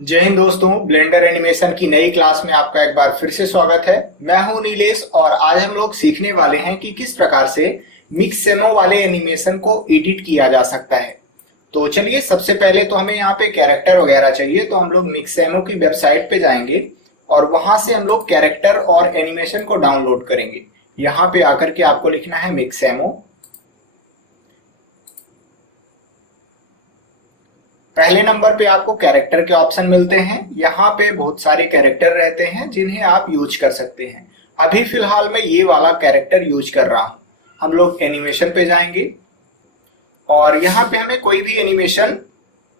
जय हिंद दोस्तों, blender animation की नई क्लास में आपका एक बार फिर से स्वागत है। मैं हूं नीलेश और आज हम लोग सीखने वाले हैं कि किस प्रकार से मिक्सेमो वाले एनिमेशन को एडिट किया जा सकता है। तो चलिए, सबसे पहले तो हमें यहाँ पे कैरेक्टर वगैरह चाहिए, तो हम लोग मिक्सेमो की वेबसाइट पे जाएंगे और वहां से हम लोग कैरेक्टर और एनिमेशन को डाउनलोड करेंगे। यहाँ पे आकर के आपको लिखना है मिक्सेमो। पहले नंबर पे आपको कैरेक्टर के ऑप्शन मिलते हैं। यहाँ पे बहुत सारे कैरेक्टर रहते हैं जिन्हें आप यूज कर सकते हैं। अभी फिलहाल मैं ये वाला कैरेक्टर यूज कर रहा हूँ। हम लोग एनिमेशन पे जाएंगे और यहाँ पे हमें कोई भी एनिमेशन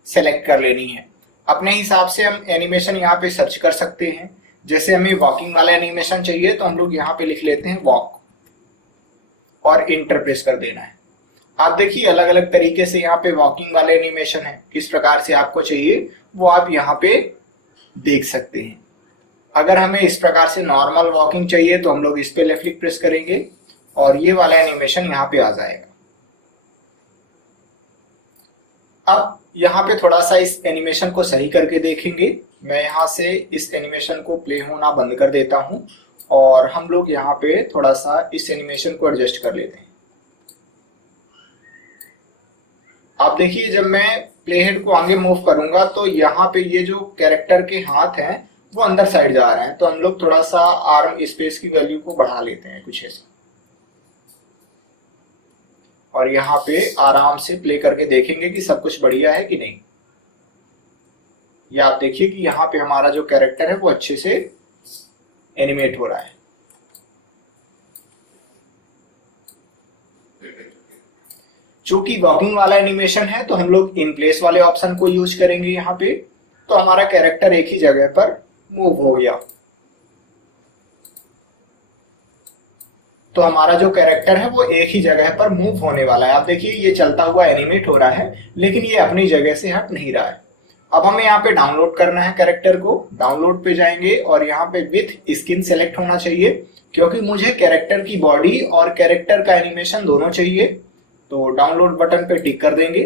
सेलेक्ट कर लेनी है। अपने हिसाब से हम एनिमेशन यहाँ पे सर्च कर सकते हैं। जैसे हमें वॉकिंग वाला एनिमेशन चाहिए तो हम लोग यहाँ पे लिख लेते हैं वॉक और इंटर प्रेस कर देना है। आप देखिए, अलग अलग तरीके से यहाँ पे वॉकिंग वाले एनिमेशन है। किस प्रकार से आपको चाहिए वो आप यहाँ पे देख सकते हैं। अगर हमें इस प्रकार से नॉर्मल वॉकिंग चाहिए तो हम लोग इस पे लेफ्ट क्लिक प्रेस करेंगे और ये वाला एनिमेशन यहाँ पे आ जाएगा। अब यहाँ पे थोड़ा सा इस एनिमेशन को सही करके देखेंगे। मैं यहाँ से इस एनिमेशन को प्ले होना बंद कर देता हूँ और हम लोग यहाँ पे थोड़ा सा इस एनिमेशन को एडजस्ट कर लेते हैं। आप देखिए, जब मैं प्ले हेड को आगे मूव करूंगा तो यहाँ पे ये जो कैरेक्टर के हाथ हैं वो अंदर साइड जा रहे हैं। तो हम लोग थोड़ा सा आर्म स्पेस की वैल्यू को बढ़ा लेते हैं कुछ ऐसा, और यहाँ पे आराम से प्ले करके देखेंगे कि सब कुछ बढ़िया है कि नहीं। या आप देखिए कि यहाँ पे हमारा जो कैरेक्टर है वो अच्छे से एनिमेट हो रहा है। चूंकि वॉकिंग वाला एनिमेशन है तो हम लोग इन प्लेस वाले ऑप्शन को यूज करेंगे यहाँ पे। तो हमारा कैरेक्टर एक ही जगह पर मूव हो गया। तो हमारा जो कैरेक्टर है वो एक ही जगह पर मूव होने वाला है। आप देखिए, ये चलता हुआ एनिमेट हो रहा है लेकिन ये अपनी जगह से हट नहीं रहा है। अब हमें यहाँ पे डाउनलोड करना है कैरेक्टर को। डाउनलोड पे जाएंगे और यहाँ पे विथ स्किन सेलेक्ट होना चाहिए, क्योंकि मुझे कैरेक्टर की बॉडी और कैरेक्टर का एनिमेशन दोनों चाहिए। तो डाउनलोड बटन पे टिक कर देंगे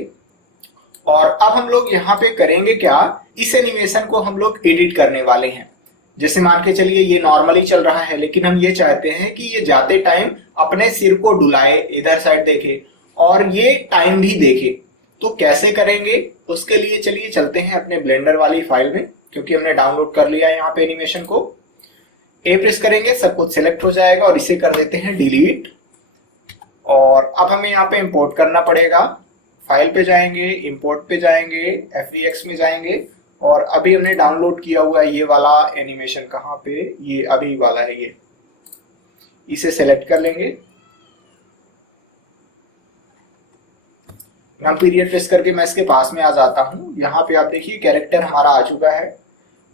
और अब हम लोग यहाँ पे करेंगे क्या, इस एनिमेशन को हम लोग एडिट करने वाले हैं। जैसे मान के चलिए ये नॉर्मली चल रहा है, लेकिन हम ये चाहते हैं कि ये जाते टाइम अपने सिर को डुलाए, इधर साइड देखे और ये टाइम भी देखे। तो कैसे करेंगे, उसके लिए चलिए चलते हैं अपने ब्लेंडर वाली फाइल में, क्योंकि हमने डाउनलोड कर लिया है यहाँ पे एनिमेशन को। ए प्रेस करेंगे, सब कुछ सिलेक्ट हो जाएगा और इसे कर देते हैं डिलीट। और अब हमें यहाँ पे इंपोर्ट करना पड़ेगा। फाइल पे जाएंगे, इंपोर्ट पे जाएंगे, FVX में जाएंगे और अभी हमने डाउनलोड किया हुआ है ये वाला एनिमेशन। कहाँ पे, ये अभी वाला है, ये इसे सेलेक्ट कर लेंगे। नाम पीरियड प्रेस करके मैं इसके पास में आ जाता हूँ। यहाँ पे आप देखिए कैरेक्टर हमारा आ चुका है।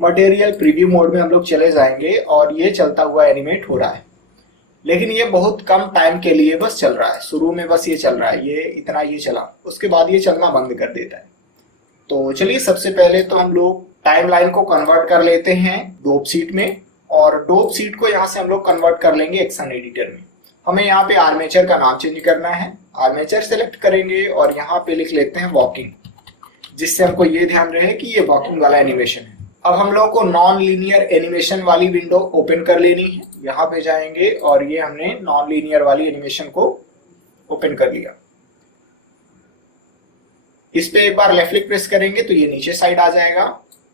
मटेरियल प्रीव्यू मोड में हम लोग चले जाएंगे और ये चलता हुआ एनिमेट हो रहा है, लेकिन ये बहुत कम टाइम के लिए बस चल रहा है। शुरू में बस ये चल रहा है, ये इतना ये चला, उसके बाद ये चलना बंद कर देता है। तो चलिए, सबसे पहले तो हम लोग टाइमलाइन को कन्वर्ट कर लेते हैं डोप सीट में, और डोप सीट को यहाँ से हम लोग कन्वर्ट कर लेंगे एक्शन एडिटर में। हमें यहाँ पे आर्मेचर का नाम चेंज करना है। आर्मेचर सेलेक्ट करेंगे और यहाँ पे लिख लेते हैं वॉकिंग, जिससे हमको ये ध्यान रहे कि ये वॉकिंग वाला एनिमेशन है। अब हम लोगों को नॉन लीनियर एनिमेशन वाली विंडो ओपन कर लेनी है। यहाँ पे जाएंगे और ये हमने नॉन लीनियर वाली एनिमेशन को ओपन कर लिया। इस पे एक बार लेफ्ट क्लिक प्रेस करेंगे तो ये नीचे साइड आ जाएगा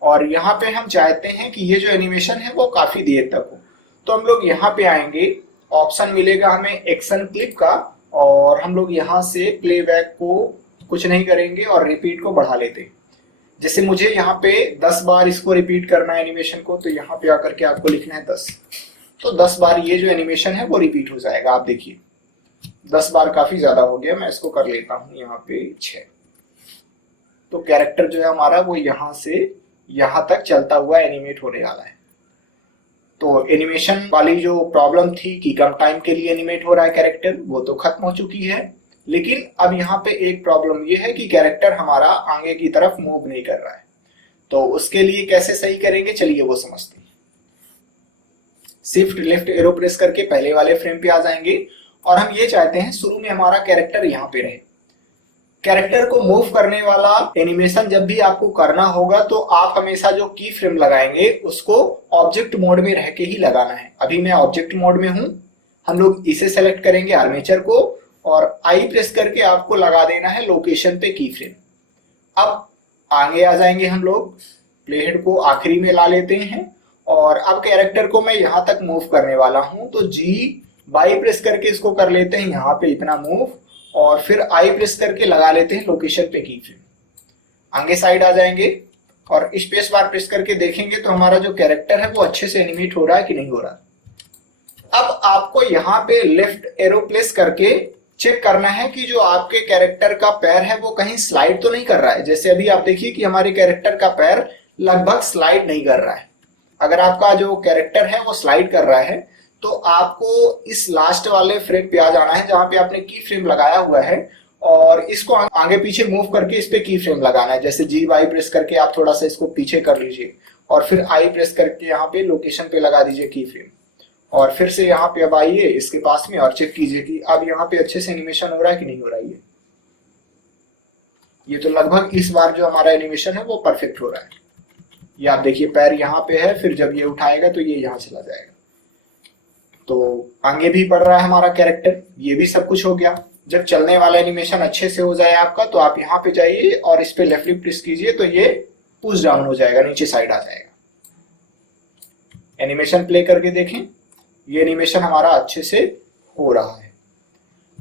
और यहाँ पे हम चाहते हैं कि ये जो एनिमेशन है वो काफी देर तक हो। तो हम लोग यहाँ पे आएंगे, ऑप्शन मिलेगा हमें एक्शन क्लिप का, और हम लोग यहाँ से प्लेबैक को कुछ नहीं करेंगे और रिपीट को बढ़ा लेते हैं। जैसे मुझे यहाँ पे 10 बार इसको रिपीट करना है एनिमेशन को, तो यहाँ पे आकर के आपको लिखना है 10। तो 10 बार ये जो एनिमेशन है वो रिपीट हो जाएगा। आप देखिए 10 बार काफी ज्यादा हो गया, मैं इसको कर लेता हूँ यहाँ पे 6। तो कैरेक्टर जो है हमारा वो यहाँ से यहाँ तक चलता हुआ एनिमेट होने वाला है। तो एनिमेशन वाली जो प्रॉब्लम थी कि कम टाइम के लिए एनिमेट हो रहा है कैरेक्टर, वो तो खत्म हो चुकी है। लेकिन अब यहाँ पे एक प्रॉब्लम ये है कि कैरेक्टर हमारा आगे की तरफ मूव नहीं कर रहा है। तो उसके लिए कैसे सही करेंगे, चलिए वो समझते हैं। शिफ्ट लेफ्ट एरो प्रेस करके पहले वाले फ्रेम पे आ जाएंगे और हम ये चाहते हैं शुरू में हमारा कैरेक्टर यहाँ पे रहे। कैरेक्टर को मूव करने वाला एनिमेशन जब भी आपको करना होगा तो आप हमेशा जो की फ्रेम लगाएंगे उसको ऑब्जेक्ट मोड में रह के ही लगाना है। अभी मैं ऑब्जेक्ट मोड में हूं, हम लोग इसे सेलेक्ट करेंगे आर्मेचर को और आई प्रेस करके आपको लगा देना है लोकेशन पे की फ्रेम। अब आगे आ जाएंगे हम लोग, प्लेहेड को आखिरी में ला लेते हैं और अब कैरेक्टर को मैं यहां तक मूव करने वाला हूं तो जी बाई प्रेस करके इसको कर लेते हैं यहाँ पे इतना मूव और फिर आई प्रेस करके लगा लेते हैं लोकेशन पे की फ्रेम। आगे साइड आ जाएंगे और स्पेस बार प्रेस करके देखेंगे तो हमारा जो कैरेक्टर है वो अच्छे से एनिमेट हो रहा है कि नहीं हो रहा। अब आपको यहाँ पे लेफ्ट एरो प्लेस करके चेक करना है कि जो आपके कैरेक्टर का पैर है वो कहीं स्लाइड तो नहीं कर रहा है। जैसे अभी आप देखिए कि हमारे कैरेक्टर का पैर लगभग स्लाइड नहीं कर रहा है। अगर आपका जो कैरेक्टर है वो स्लाइड कर रहा है तो आपको इस लास्ट वाले फ्रेम पे आ जाना है जहां पे आपने की फ्रेम लगाया हुआ है और इसको आगे पीछे मूव करके इस पे की फ्रेम लगाना है। जैसे जी वाई प्रेस करके आप थोड़ा सा इसको पीछे कर लीजिए और फिर आई प्रेस करके यहाँ पे लोकेशन पे लगा दीजिए की फ्रेम और फिर से यहाँ पे अब आइए इसके पास में और चेक कीजिए कि अब यहाँ पे अच्छे से एनिमेशन हो रहा है कि नहीं हो रहा है। ये तो लगभग इस बार जो हमारा एनिमेशन है वो परफेक्ट हो रहा है। ये आप देखिए पैर यहाँ पे है, फिर जब ये उठाएगा तो ये यहाँ चला जाएगा। तो आगे भी बढ़ रहा है हमारा कैरेक्टर, ये भी सब कुछ हो गया। जब चलने वाला एनिमेशन अच्छे से हो जाए आपका तो आप यहाँ पे जाइए और इस पे लेफ्ट क्लिक प्रेस कीजिए तो ये पुश डाउन हो जाएगा, नीचे साइड आ जाएगा। एनिमेशन प्ले करके देखें, ये एनिमेशन हमारा अच्छे से हो रहा है।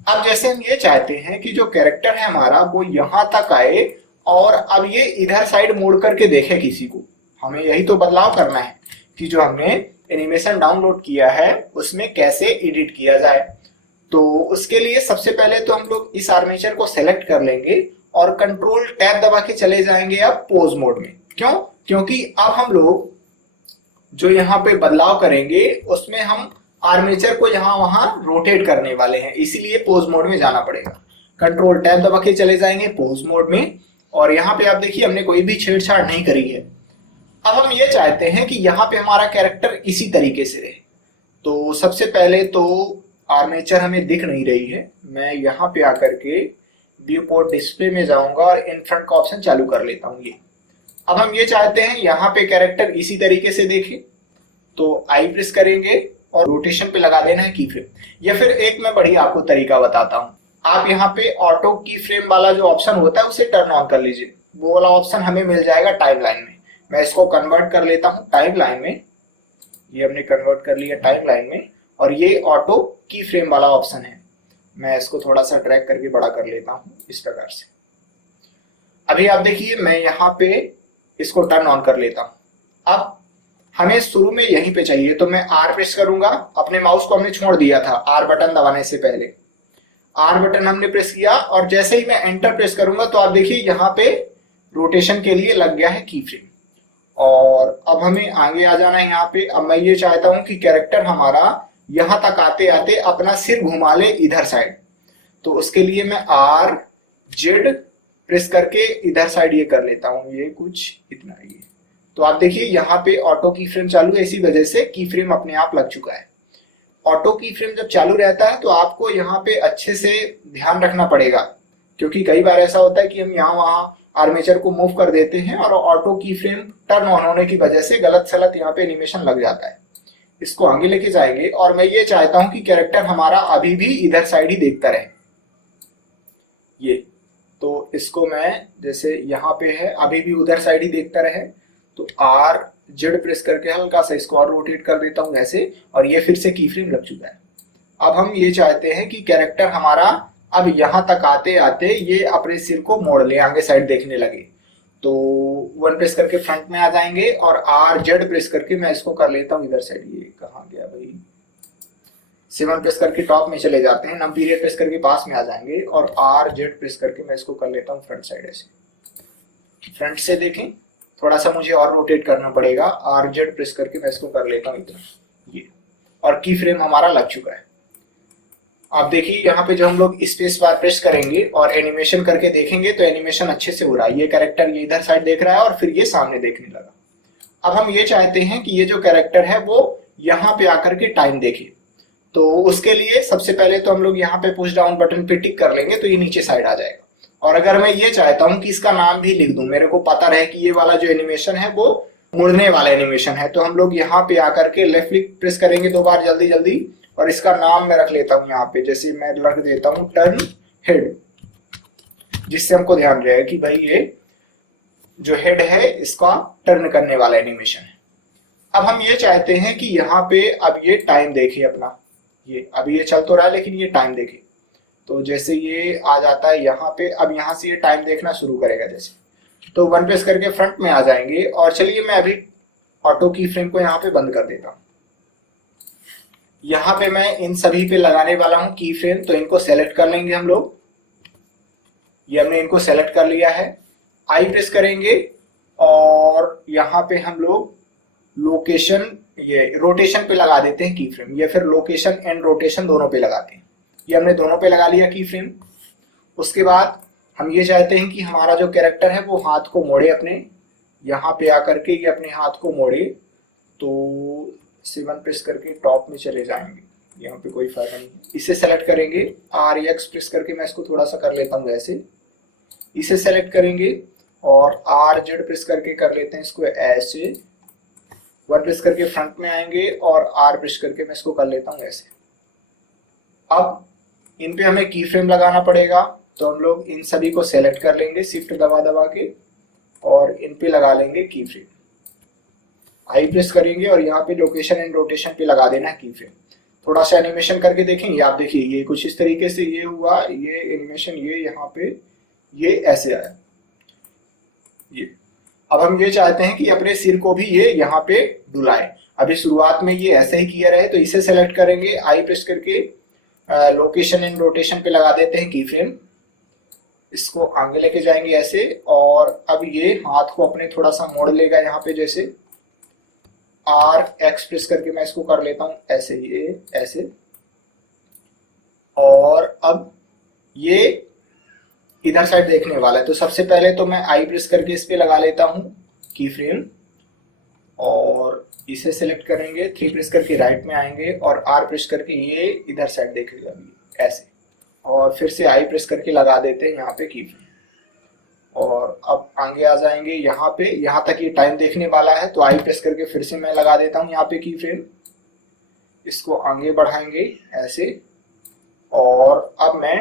अब जैसे हम ये चाहते हैं कि जो कैरेक्टर है हमारा वो यहाँ तक आए और अब ये इधर साइड मोड़ करके देखे किसी को, हमें यही तो बदलाव करना है कि जो हमने एनिमेशन डाउनलोड किया है उसमें कैसे एडिट किया जाए। तो उसके लिए सबसे पहले तो हम लोग इस आर्मेचर को सेलेक्ट कर लेंगे और कंट्रोल टैब दबा के चले जाएंगे अब पोज मोड में। क्यों? क्योंकि अब हम लोग जो यहाँ पे बदलाव करेंगे उसमें हम आर्मेचर को यहाँ वहां रोटेट करने वाले हैं, इसीलिए पोज मोड में जाना पड़ेगा। कंट्रोल टैब दबा के चले जाएंगे पोज मोड में और यहाँ पे आप देखिए हमने कोई भी छेड़छाड़ नहीं करी है। अब हम ये चाहते हैं कि यहाँ पे हमारा कैरेक्टर इसी तरीके से रहे। तो सबसे पहले तो आर्मेचर हमें दिख नहीं रही है, मैं यहाँ पे आकर के व्यू पोर्ट डिस्प्ले में जाऊंगा और इन फ्रंट का ऑप्शन चालू कर लेता हूँ ये। अब हम ये चाहते हैं यहाँ पे कैरेक्टर इसी तरीके से देखे तो आई प्रेस करेंगे और रोटेशन पे लगा देना है की फ्रेम। या फिर एक मैं बढ़िया आपको तरीका बताता हूँ, आप यहाँ पे ऑटो की फ्रेम वाला जो ऑप्शन होता है उसे टर्न ऑन कर लीजिए। वो वाला ऑप्शन हमें मिल जाएगा टाइमलाइन में। मैं इसको कन्वर्ट कर लेता हूँ टाइमलाइन में, ये हमने कन्वर्ट कर लिया टाइमलाइन में और ये ऑटो की फ्रेम वाला ऑप्शन है। मैं इसको थोड़ा सा ड्रैग करके बड़ा कर लेता हूँ इस प्रकार से। अभी आप देखिए मैं यहाँ पे इसको टर्न ऑन कर लेता हूँ। अब हमें शुरू में यहीं पे चाहिए तो मैं आर प्रेस करूंगा। अपने माउस को हमने छोड़ दिया था आर बटन दबाने से पहले, आर बटन हमने प्रेस किया और जैसे ही मैं एंटर प्रेस करूंगा तो आप देखिए यहाँ पे रोटेशन के लिए लग गया है की फ्रेम। और अब हमें आगे आ जाना है यहाँ पे। अब मैं ये चाहता हूं कि कैरेक्टर हमारा यहाँ तक आते आते अपना सिर घुमा ले इधर साइड, तो उसके लिए मैं आर जेड प्रेस करके इधर साइड ये कर लेता हूँ, ये कुछ इतना ही है। तो आप देखिए यहाँ पे ऑटो की फ्रेम चालू है, इसी वजह से की फ्रेम अपने आप लग चुका है। ऑटो की फ्रेम जब चालू रहता है तो आपको यहाँ पे अच्छे से ध्यान रखना पड़ेगा, क्योंकि कई बार ऐसा होता है कि हम यहाँ वहां आर्मेचर को मूव कर देते हैं और ऑटो की फ्रेम टर्न ऑन होने की वजह से गलत सलत यहाँ पे एनिमेशन लग जाता है। इसको आगे लेके जाएंगे और मैं ये चाहता हूं कि कैरेक्टर हमारा अभी भी इधर साइड ही देखता रहे। ये तो इसको मैं जैसे यहाँ पे है अभी भी उधर साइड ही देखता रहे तो आर जेड प्रेस करके हल्का सा इसको और रोटेट कर देता हूं ऐसे, और ये फिर से की फ्रेम लग चुका है। अब हम ये चाहते हैं कि कैरेक्टर हमारा अब यहाँ तक आते आते ये अपने सिर को मोड़ ले, आगे साइड देखने लगे। तो वन प्रेस करके फ्रंट में आ जाएंगे और आर जेड प्रेस करके मैं इसको कर लेता हूँ इधर साइड। ये कहाँ गया भाई, 7 प्रेस करके टॉप में चले जाते हैं, नम पीरियड प्रेस करके पास में आ जाएंगे और आर जेड प्रेस करके मैं इसको कर लेता हूँ फ्रंट साइड ऐसे। फ्रंट से देखें थोड़ा सा मुझे और रोटेट करना पड़ेगा, आर जेड प्रेस करके मैं इसको कर लेता हूँ इधर ये, और की फ्रेम हमारा लग चुका है। आप देखिए यहाँ पे जो हम लोग स्पेस बार प्रेस करेंगे और एनिमेशन करके देखेंगे तो एनिमेशन अच्छे से हो रहा है। ये कैरेक्टर ये इधर साइड देख रहा है और फिर ये सामने देखने लगा। अब हम ये चाहते हैं कि ये जो कैरेक्टर है वो यहाँ पे आकर के टाइम देखे, तो उसके लिए सबसे पहले तो हम लोग यहाँ पे पुश डाउन बटन पे टिक कर लेंगे तो ये नीचे साइड आ जाएगा और अगर मैं ये चाहता हूं कि इसका नाम भी लिख दूं, मेरे को पता रहे कि ये वाला जो एनिमेशन है वो मुड़ने वाला एनिमेशन है, तो हम लोग यहाँ पे आकर के लेफ्ट क्लिक प्रेस करेंगे 2 बार जल्दी जल्दी, और इसका नाम मैं रख लेता हूँ यहाँ पे, जैसे मैं रख देता हूँ टर्न हेड, जिससे हमको ध्यान रहे कि भाई ये जो हेड है इसका टर्न करने वाला एनिमेशन है। अब हम ये चाहते हैं कि यहाँ पे अब ये टाइम देखे अपना, ये अभी ये चल तो रहा है लेकिन ये टाइम देखे, तो जैसे ये आ जाता है यहाँ पे, अब यहाँ से ये टाइम देखना शुरू करेगा जैसे, तो 1 प्रेस करके फ्रंट में आ जाएंगे। और चलिए मैं अभी ऑटो की फ्रेम को यहाँ पे बंद कर देता हूँ। यहाँ पे मैं इन सभी पे लगाने वाला हूँ की फ्रेम, तो इनको सेलेक्ट कर लेंगे हम लोग, ये हमने इनको सेलेक्ट कर लिया है। आई प्रेस करेंगे और यहाँ पे हम लोग लोकेशन, ये रोटेशन पे लगा देते हैं की फ्रेम, या फिर लोकेशन एंड रोटेशन दोनों पे लगाते हैं। ये हमने दोनों पे लगा लिया की फ्रेम। उसके बाद हम ये चाहते हैं कि हमारा जो कैरेक्टर है वो हाथ को मोड़े अपने, यहाँ पे आकर के ये अपने हाथ को मोड़े, तो 7 प्रेस करके टॉप में चले जाएंगे, यहाँ पे कोई फायदा नहीं। इसे सेलेक्ट करेंगे, RX प्रेस करके मैं इसको थोड़ा सा कर लेता हूँ ऐसे, इसे सेलेक्ट करेंगे और RZ प्रेस करके कर लेते हैं इसको ऐसे, 1 प्रेस करके फ्रंट में आएंगे और R प्रेस करके मैं इसको कर लेता हूँ ऐसे। अब इन पे हमें की फ्रेम लगाना पड़ेगा, तो हम लोग इन सभी को सेलेक्ट कर लेंगे शिफ्ट दबा दबा के और इन पे लगा लेंगे की फ्रेम। आई प्रेस करेंगे और यहाँ पे लोकेशन एंड रोटेशन पे लगा देना की फ्रेम। थोड़ा सा एनिमेशन करके देखेंगे आप, देखिए ये कुछ इस तरीके से ये हुआ, ये एनिमेशन ये यहाँ पे ये ऐसे आया ये। अब हम ये चाहते हैं कि अपने सिर को भी ये यहाँ पे डुलाए। अभी शुरुआत में ये ऐसे ही किया रहे, तो इसे सेलेक्ट करेंगे, आई प्रेस करके लोकेशन एंड रोटेशन पे लगा देते हैं की फ्रेम, इसको आगे लेके जाएंगे ऐसे, और अब ये हाथ को अपने थोड़ा सा मोड़ लेगा यहाँ पे, जैसे RX प्रेस करके मैं इसको कर लेता हूँ ऐसे, ये ऐसे। और अब ये इधर साइड देखने वाला है, तो सबसे पहले तो मैं आई प्रेस करके इस पे लगा लेता हूँ की फ्रेम, और इसे सेलेक्ट करेंगे, 3 प्रेस करके राइट में आएंगे और R प्रेस करके ये इधर साइड देखेगा ऐसे, और फिर से आई प्रेस करके लगा देते हैं यहाँ पे की फ्रेम। और अब आगे आ जाएंगे यहाँ पे, यहाँ तक ये टाइम देखने वाला है, तो आई प्रेस करके फिर से मैं लगा देता हूँ यहाँ पे की फ्रेम, इसको आगे बढ़ाएंगे ऐसे, और अब मैं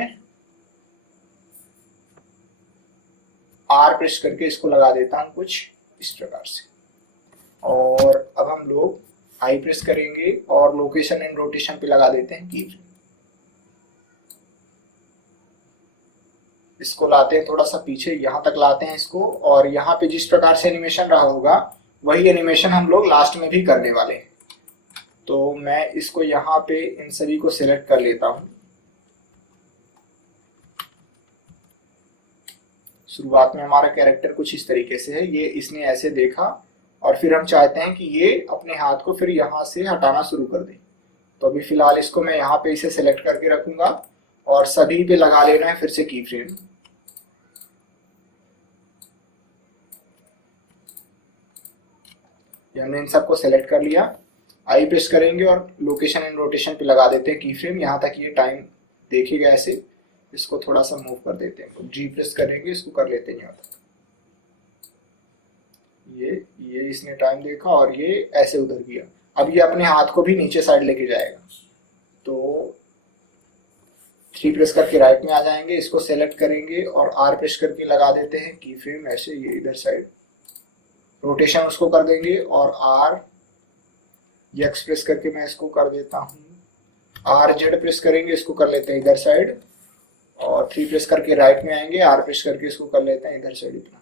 R प्रेस करके इसको लगा देता हूँ कुछ इस प्रकार से। और अब हम लोग आई प्रेस करेंगे और लोकेशन एंड रोटेशन पे लगा देते हैं की फ्रेम, इसको लाते हैं थोड़ा सा पीछे, यहाँ तक लाते हैं इसको, और यहाँ पे जिस प्रकार से एनिमेशन रहा होगा वही एनिमेशन हम लोग लास्ट में भी करने वाले हैं। तो मैं इसको यहाँ पे इन सभी को सिलेक्ट कर लेता हूँ। शुरुआत में हमारा कैरेक्टर कुछ इस तरीके से है, ये इसने ऐसे देखा और फिर हम चाहते हैं कि ये अपने हाथ को फिर यहाँ से हटाना शुरू कर दे। तो अभी फिलहाल इसको मैं यहाँ पे इसे सिलेक्ट करके रखूंगा और सभी पे लगा लेना है फिर से की फ्रेम। हमने इन सबको सेलेक्ट कर लिया, आई प्रेस करेंगे और लोकेशन एंड रोटेशन पे लगा देते हैं की फ्रेम, यहाँ तक ये टाइम देखेगा ऐसे। इसको थोड़ा सा मूव कर देते हैं, जी प्रेस करेंगे, इसको कर लेते हैं यहाँ तक, ये इसने टाइम देखा और ये ऐसे उधर गया। अब ये अपने हाथ को भी नीचे साइड लेके जाएगा, तो 3 प्रेस करके राइट में आ जाएंगे, इसको सेलेक्ट करेंगे और R प्रेस करके लगा देते हैं की फ्रेम ऐसे, ये इधर साइड रोटेशन उसको कर देंगे और R X प्रेस करके मैं इसको कर देता हूँ, RZ प्रेस करेंगे, इसको कर लेते हैं इधर साइड, और 3 प्रेस करके राइट में आएंगे, R प्रेस करके इसको कर लेते हैं इधर साइड इतना।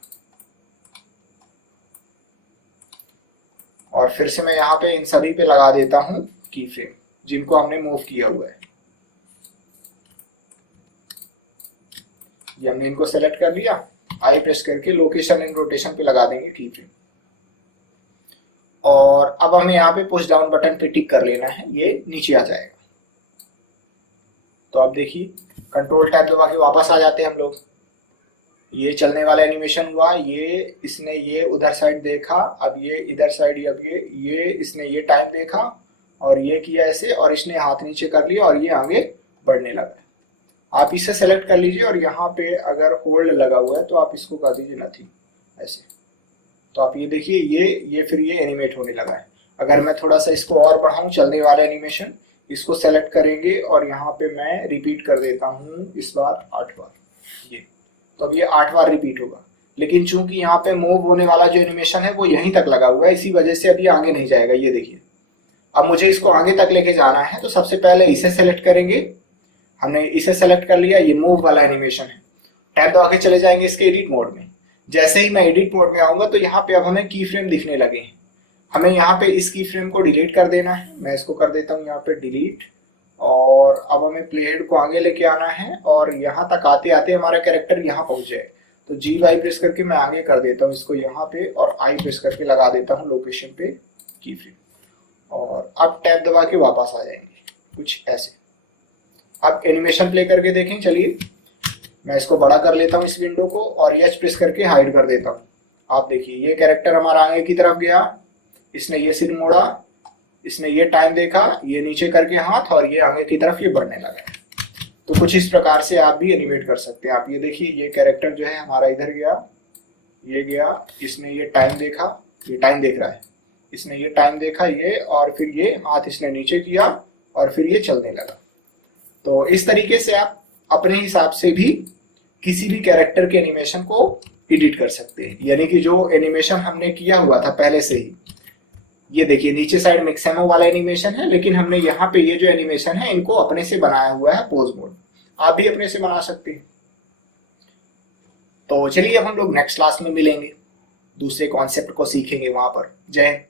और फिर से मैं यहाँ पे इन सभी पे लगा देता हूँ की फ्रेम जिनको हमने मूव किया हुआ है। ये हमने इनको सेलेक्ट कर लिया, आई प्रेस करके लोकेशन एंड रोटेशन पे लगा देंगे की फ्रेम। और अब हमें यहाँ पे पुश डाउन बटन पे टिक कर लेना है, ये नीचे आ जाएगा। तो अब देखिए कंट्रोल टैब दबा के वापस आ जाते हैं हम लोग। ये चलने वाला एनिमेशन हुआ, ये इसने ये उधर साइड देखा, अब ये इधर साइड, अब ये इसने ये टाइम देखा और ये किया ऐसे, और इसने हाथ नीचे कर लिया और ये आगे बढ़ने लगा। आप इसे सेलेक्ट कर लीजिए और यहाँ पे अगर होल्ड लगा हुआ है तो आप इसको कर दीजिए नथिंग, ऐसे। तो आप ये देखिए ये फिर ये एनिमेट होने लगा है। अगर मैं थोड़ा सा इसको और बढ़ाऊं, चलने वाला एनिमेशन, इसको सेलेक्ट करेंगे और यहाँ पे मैं रिपीट कर देता हूँ इस बार 8 बार ये। तो अब ये 8 बार रिपीट होगा, लेकिन चूंकि यहाँ पे मूव होने वाला जो एनिमेशन है वो यहीं तक लगा हुआ है, इसी वजह से अभी आगे नहीं जाएगा। ये देखिए, अब मुझे इसको आगे तक लेके जाना है, तो सबसे पहले इसे सेलेक्ट करेंगे। हमने इसे सेलेक्ट कर लिया, ये मूव वाला एनिमेशन है। टैब दबा के चले जाएंगे इसके एडिट मोड में। जैसे ही मैं एडिट मोड में आऊंगा तो यहाँ पे अब हमें की फ्रेम दिखने लगे हैं। हमें यहाँ पे इस की फ्रेम को डिलीट कर देना है। मैं इसको कर देता हूँ यहाँ पे डिलीट, और अब हमें प्ले हेड को आगे लेके आना है और यहाँ तक आते आते हमारा कैरेक्टर यहाँ पहुंच जाए। तो G प्रेस करके मैं आगे कर देता हूँ इसको यहाँ पे, और I प्रेस करके लगा देता हूँ लोकेशन पे की फ्रेम, और अब टैब दबा के वापस आ जाएंगे कुछ ऐसे। अब एनिमेशन प्ले करके देखें। चलिए मैं इसको बड़ा कर लेता हूँ इस विंडो को, और H प्रेस करके हाइड कर देता हूँ। आप देखिए ये कैरेक्टर हमारा आगे की तरफ गया, इसने ये सिर मोड़ा, इसने ये टाइम देखा, ये नीचे करके हाथ, और ये आगे की तरफ ये बढ़ने लगा। तो कुछ इस प्रकार से आप भी एनिमेट कर सकते हैं। आप ये देखिए ये कैरेक्टर जो है हमारा इधर गया, ये गया, इसने ये टाइम देखा, ये टाइम देख रहा है, इसने ये टाइम देखा ये, और फिर ये हाथ इसने नीचे किया और फिर ये चलने लगा। तो इस तरीके से आप अपने हिसाब से भी किसी भी कैरेक्टर के एनिमेशन को एडिट कर सकते हैं। यानी कि जो एनिमेशन हमने किया हुआ था पहले से ही, ये देखिए नीचे साइड मिक्सेमो वाला एनिमेशन है, लेकिन हमने यहाँ पे ये जो एनिमेशन है इनको अपने से बनाया हुआ है पोज मोड। आप भी अपने से बना सकते हैं। तो चलिए अब हम लोग नेक्स्ट क्लास में मिलेंगे, दूसरे कॉन्सेप्ट को सीखेंगे वहां पर। जय हिंद।